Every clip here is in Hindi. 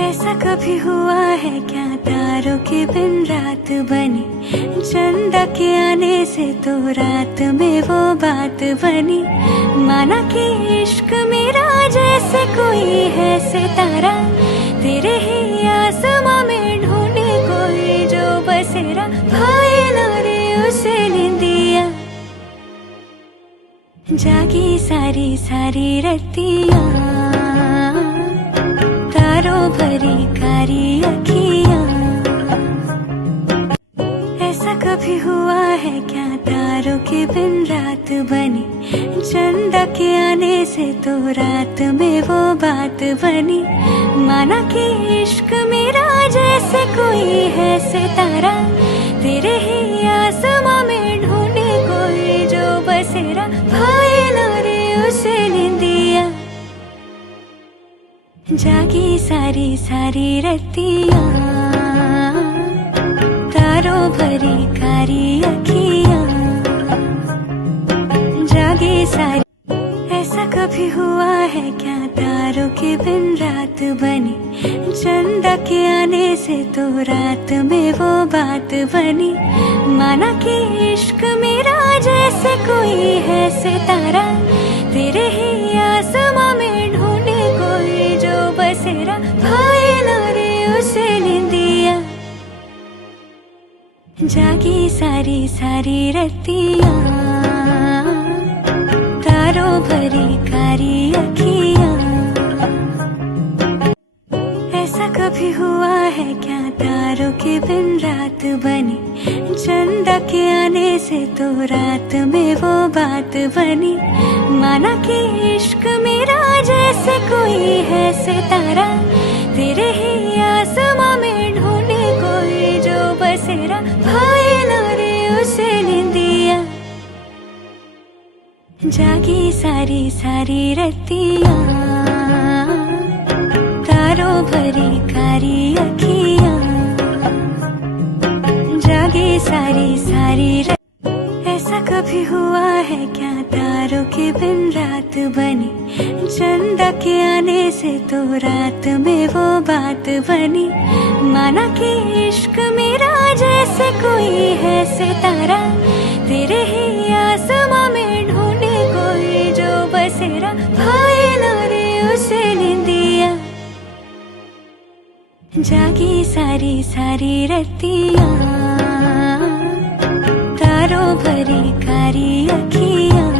ऐसा कभी हुआ है क्या तारों के बिन रात बनी, चंदा के आने से तो रात में वो बात बनी। माना कि इश्क मेरा जैसे कोई है सितारा, तेरे ही आसमां में ढूंढे कोई जो बसेरा। भाई ना रे उसे निंदिया, जागी सारी सारी रतियां, तारों भरी कारी अखियां। ऐसा कभी हुआ है क्या तारों के बिन रात बनी, चंदा के आने से तो रात में वो बात बनी। माना कि इश्क मेरा जैसे कोई है सितारा, तेरे ही आसमां में ढूंढे कोई जो बसेरा। भाई ना रे उसे निंदिया, जागी सारी सारी रतियां, तारों भरी कारी अखियां। जागी सारी। ऐसा कभी हुआ है क्या तारों के बिन रात बनी, चंदा के आने से तो रात में वो बात बनी। माना कि इश्क मेरा जैसे कोई है सितारा, तेरे ही आसमां में ढूंढे कोई जो बसेरा। भाई ना रे उसे निंदिया, जागी सारी सारी रतियां, तारों भरी कारी अखियां। ऐसा कभी हुआ है क्या तारों के बिन रात बनी, चंदा के आने से तो रात में वो बात बनी। माना कि इश्क मेरा जैसे कोई है सितारा, तेरे ही आसमां में ढूंढे कोई जो बसेरा। भाई ना रे उसे निंदिया, जागी सारी सारी रतियां, तारों भरी कारी अखियां। जागी सारी सारी ऐसा कभी हुआ है क्या तारों के बिन रात बनी, चंदा के आने से तो रात में वो बात बनी। माना कि इश्क मेरा जैसे कोई है सितारा, तेरे ही आसमां में ढूंढे कोई जो बसेरा। भाई ना रे उसे निंदिया, जागी सारी सारी रतियां, तारों भरी कारी अखियां।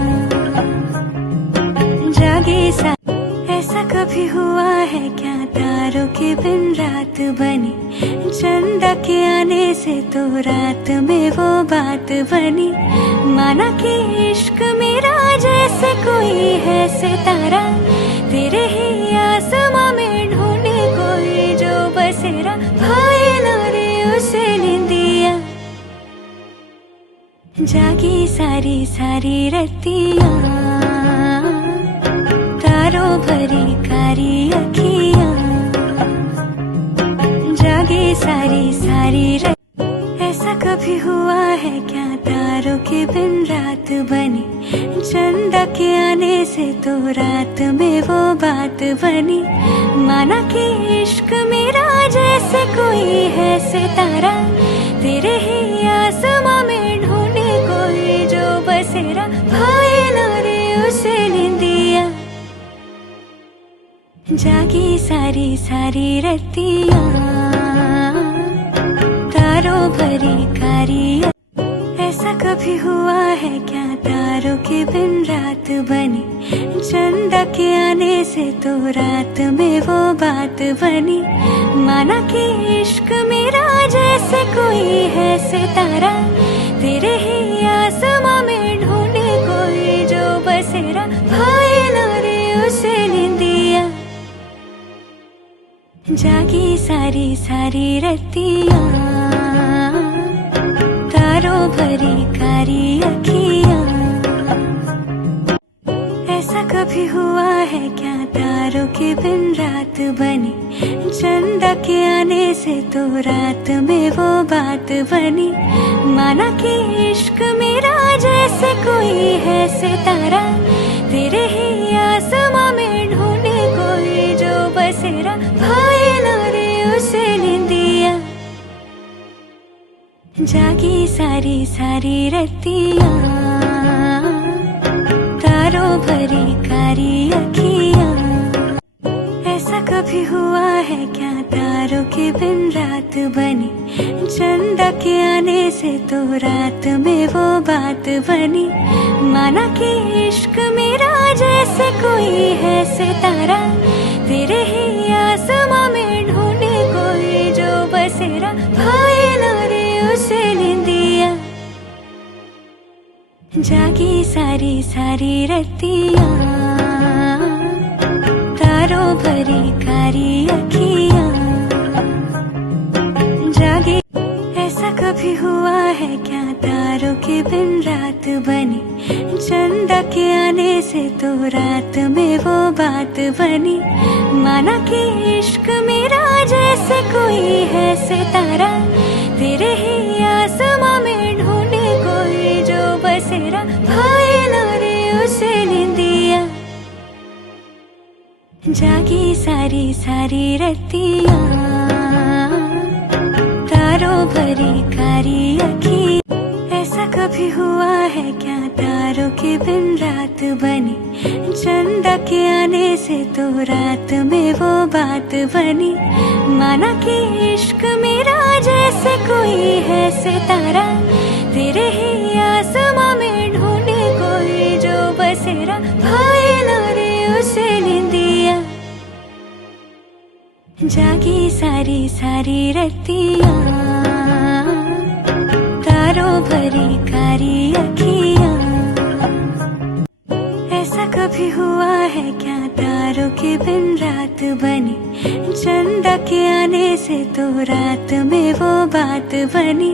जागी सारी। ऐसा कभी हुआ है क्या तारों के बिन रात बनी, चंदा के आने से तो रात में वो बात बनी। माना कि इश्क मेरा जैसे कोई है सितारा, तेरे ही आसमां में ढूंढे कोई जो बसेरा। भाई ना रे उसे निंदिया, जागी सारी सारी रतियां, तारों भरी कारी अखियां। जागी सारी सारी ऐसा कभी हुआ है क्या तारों के बिन रात बनी, चंदा के आने से तो रात में वो बात बनी। माना कि इश्क मेरा जैसे कोई है सितारा, तेरे ही आसमां में ढूंढे कोई जो बसेरा। भाई ना रे उसे निंदिया, जागी सारी सारी रतियां, तारों भरी कारी। ऐसा कभी हुआ है क्या तारों के बिन रात बनी, चंदा के आने से तो रात में वो बात बनी। माना कि इश्क मेरा जैसे कोई है सितारा, तेरे ही आसमां में ढूंढे कोई जो बसेरा। भाई ना रे उसे निंदिया, जागी सारी सारी रतियां, तारों भरी कारी अखियां। ऐसा कभी हुआ है क्या तारों के बिन रात बनी, चंदा के आने से तो रात में वो बात बनी। माना कि इश्क मेरा जैसे कोई है सितारा, तेरे ही आसमां में ढूंढे कोई जो बसेरा। भाई ना जागी सारी सारी रतियाँ, तारों भरी कारी अखियाँ। ऐसा कभी हुआ है क्या तारों के बिन रात बनी, चंदा के आने से तो रात में वो बात बनी। माना कि इश्क मेरा जैसे कोई है सितारा, तेरे ही आसमां में ढूंढे कोई जो बसेरा। भाई ना रे उसे निंदिया, जागी सारी सारी रतियाँ, तारों भरी कारी अखियाँ। जागी ऐसा कभी हुआ है क्या तारों के बिन रात बनी, चंदा के आने से तो रात में वो बात बनी। माना कि इश्क मेरा जैसे कोई है सितारा, तेरे ही आसमां में ढूंढे कोई जो बसेरा। भाई ना रे उसे निंदिया, जागी सारी सारी रतियाँ, तारों भरी कारी अखियाँ। ऐसा कभी हुआ है क्या तारों के बिन रात बनी, चंदा के आने से तो रात में वो बात बनी। माना कि इश्क मेरा जैसे कोई है सितारा, तेरे ही आसमां में ढूंढे कोई जो बसेरा। भाई ना रे उसे निंदिया, जागी सारी सारी रतियाँ, तारों भरी कारी अखियाँ। ऐसा कभी हुआ है क्या तारों के बिन रात बनी, चंदा के आने से तो रात में वो बात बनी।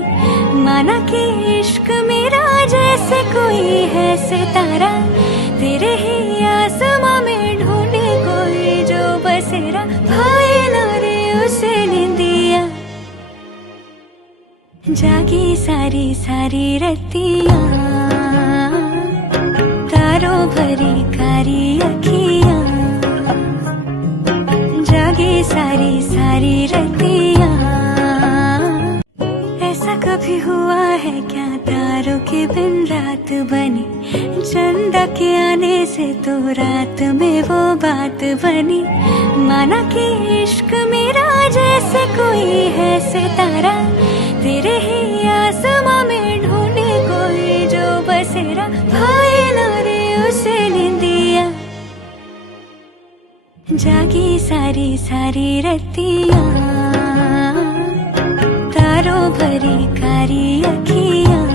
माना कि इश्क मेरा जैसे कोई है सितारा, तेरे ही आसमां में ढूंढे कोई जो बसेरा। भाई ना रे उसे निंदिया, जागी सारी सारी रतियाँ, तारों भरी कारी अखियाँ। जागी सारी सारी रतियाँ, ऐसा कभी हुआ है क्या तारों के बिन रात बनी, चंदा के आने से तो रात में वो बात बनी। माना कि इश्क मेरा जैसे कोई है सितारा, तेरे ही आसमां में ढूंढे कोई जो बसेरा। भाई ना रे उसे निंदिया, जागी सारी सारी रतियाँ, तारों भरी कारी अखियाँ।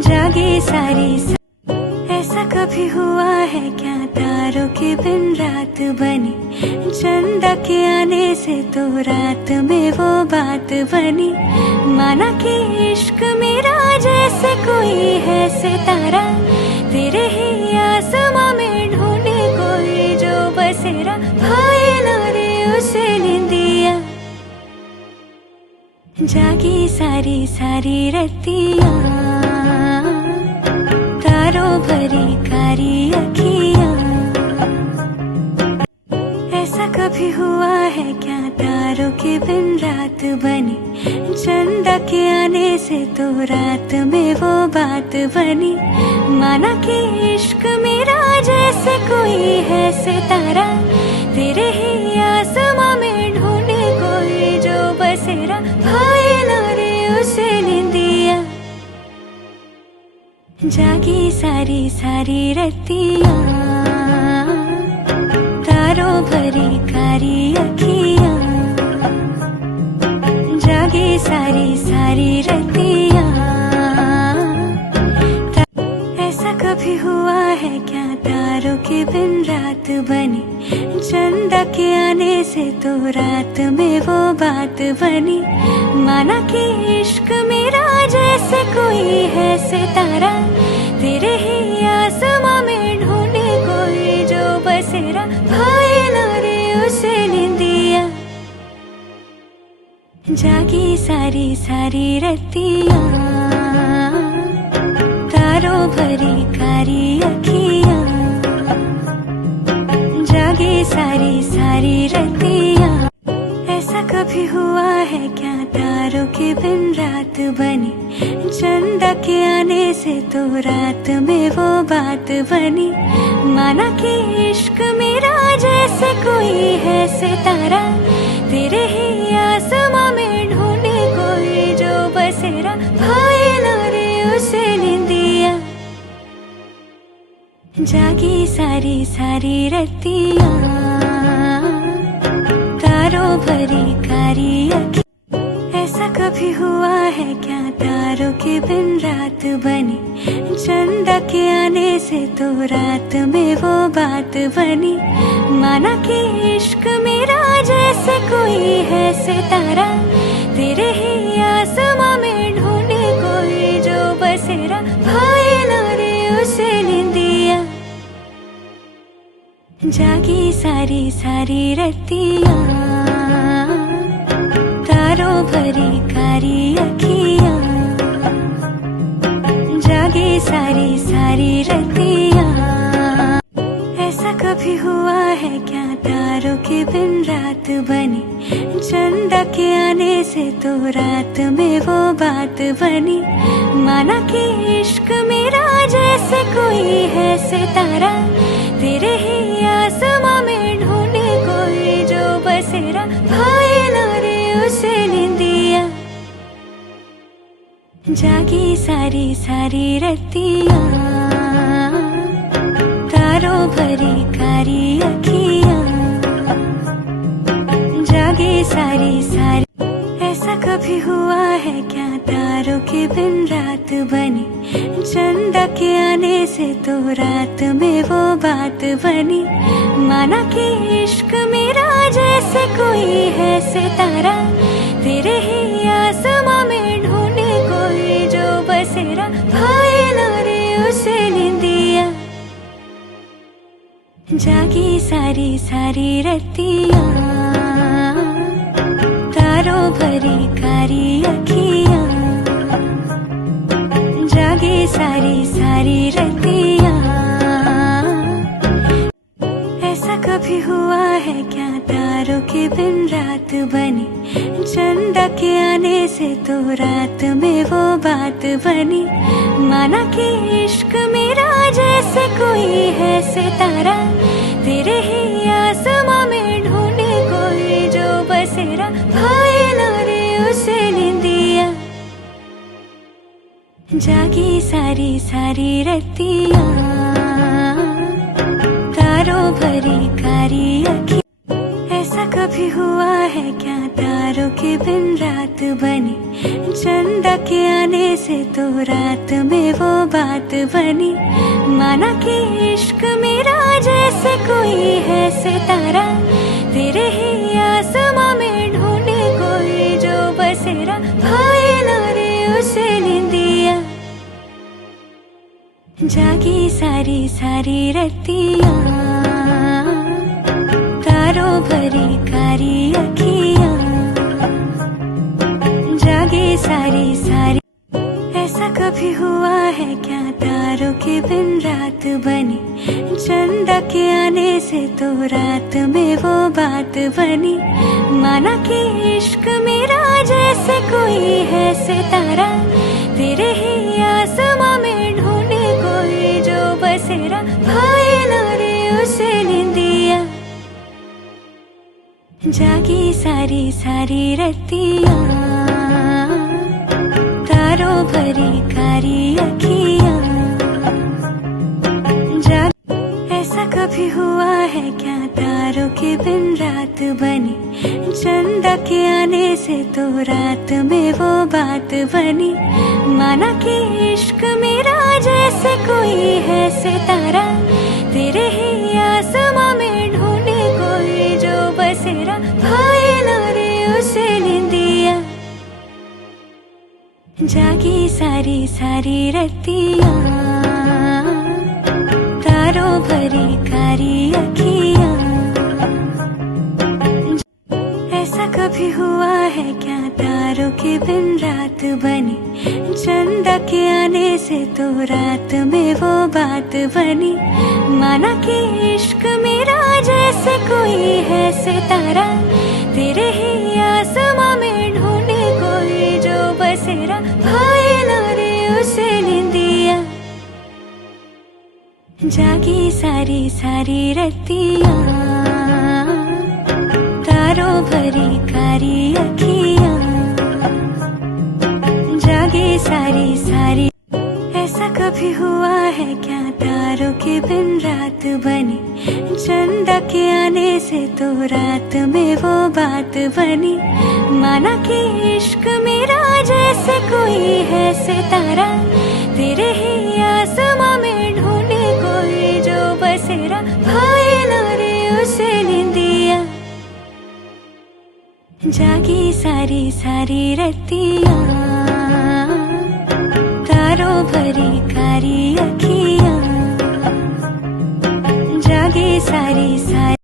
जागी सारी ऐसा कभी हुआ है क्या तारों के बिन रात बनी, चंदा के आने से तो रात में वो बात बनी। माना कि इश्क मेरा जैसे कोई है सितारा, तेरे ही आसमां में ढूंढे कोई जो बसेरा। भाई ना रे उसे निंदिया, जागी सारी सारी रतियाँ, तारों भरी कारी अखियाँ। ऐसा कभी हुआ है क्या तारों के बिन रात बनी, चंदा के आने से तो रात में वो बात बनी। माना कि इश्क मेरा जैसे कोई है सितारा, तेरे ही आसमां में ढूंढे कोई जो बसेरा। भाई ना रे उसे निंदिया, जागी सारी सारी रतियाँ, तारों भरी कारी अखियाँ। जागी सारी सारी रतियाँ, ऐसा कभी हुआ है क्या तारों के बिन रात बनी, चंदा के आने से तो रात में वो बात बनी। माना कि इश्क मेरा जैसे कोई है सितारा, तेरे ही आसमां में ढूंढे कोई जो बसेरा। भाई ना रे उसे निंदिया, जागी सारी सारी रतियाँ, तारों भरी कारी अखियाँ। जागी सारी सारी रतियाँ, ऐसा कभी हुआ है क्या तारों के के बिन रात बनी, चंदा के आने से तो रात में वो बात बनी। माना कि इश्क मेरा जैसे कोई है सितारा, तेरे ही आसमां में ढूंढे कोई जो बसेरा। भाई ना रे उसे निंदिया, जागी सारी सारी रतियां, तारों भरी कारी अखियां। ऐसा कभी हुआ है क्या तारों के बिन रात बनी, चंदा के आने से तो रात में वो बात बनी। माना कि इश्क मेरा जैसे कोई है सितारा, तेरे ही आसमां में ढूंढे कोई जो बसेरा। भाई ना रे उसे निंदिया, जागी सारी सारी रतियां, तारों भरी कारी अखियां। जागी सारी सारी रतियां। ऐसा कभी हुआ है क्या तारों के बिन रात बनी, चंदा के आने से तो रात में वो बात बनी। माना कि इश्क मेरा जैसे कोई है सितारा, तेरे ही आसमां में ढूंढे कोई जो बसेरा। भाई ना रे उसे निंदिया, जागी सारी सारी रतियां, तारों भरी कारी अखियां। जागी सारी सारी। ऐसा कभी हुआ है क्या तारों के बिन रात बनी, चंदा के आने से तो रात में वो बात बनी। माना कि इश्क मेरा जैसे कोई है सितारा, तेरे ही आसमां में ढूंढे कोई जो बसेरा। भाई ना रे उसे निंदिया, जागी सारी सारी रतियां, तारों भरी कारी अखियां। जागी सारी सारी रतियां। ऐसा कभी हुआ है क्या तारों के बिन रात बनी, चंदा के आने से तो रात में वो बात बनी। माना कि इश्क मेरा जैसे कोई है सितारा, तेरे ही आसमां में ढूंढे कोई जो बसेरा। भाई ना रे उसे निंदिया, जागी सारी सारी रतियां, तारों भरी कारी अखियां। ऐसा कभी हुआ है क्या तारों के बिन रात बनी, चंदा के आने से तो रात में वो बात बनी। माना कि इश्क मेरा जैसे कोई है सितारा, तेरे ही आसमां में ढूंढे कोई जो बसेरा। भाई ना रे उसे निंदिया, जागी सारी सारी रतियां, तारों भरी कारी अखियां। जागी सारी सारी। ऐसा कभी हुआ है क्या तारों के बिन रात बनी, चंदा के आने से तो रात में वो बात बनी। माना कि इश्क मेरा जैसे कोई है सितारा, तेरे ही आसमां में ढूंढे कोई जो बसेरा। भाई ना रे उसे निंदिया, जागी सारी सारी रतियां, तारों भरी कारी अखियां। ऐसा कभी हुआ है क्या तारों के बिन रात बनी, चंदा के आने से तो रात में वो बात बनी। माना कि इश्क मेरा जैसे कोई है सितारा, तेरे ही आसमां में ढूंढे कोई जो बसेरा। भाई ना रे उसे निंदिया, जागी सारी सारी रतियां, तारों भरी कारी अखियां। ऐसा कभी हुआ है क्या तारों के बिन रात बनी, चंदा के आने से तो रात में वो बात बनी। माना कि इश्क मेरा जैसे कोई है सितारा, तेरे ही आसमां में ढूंढे कोई जो बसेरा भाई ना रे उसे निंदिया। जागी सारी सारी रतियां, तारों भरी कारी अखियां, जागी सारी सारी। ऐसा कभी हुआ है क्या तारों के बिन रात बनी, चंदा के आने से तो रात में वो बात बनी। माना कि इश्क मेरा जैसे कोई है सितारा, तेरे ही आसमां में ढूंढे कोई जो बसेरा भाई ना रे उसे निंदिया। जागी सारी सारी रतियां, तारों भरी कारी अखियां, जागी सारी सारी।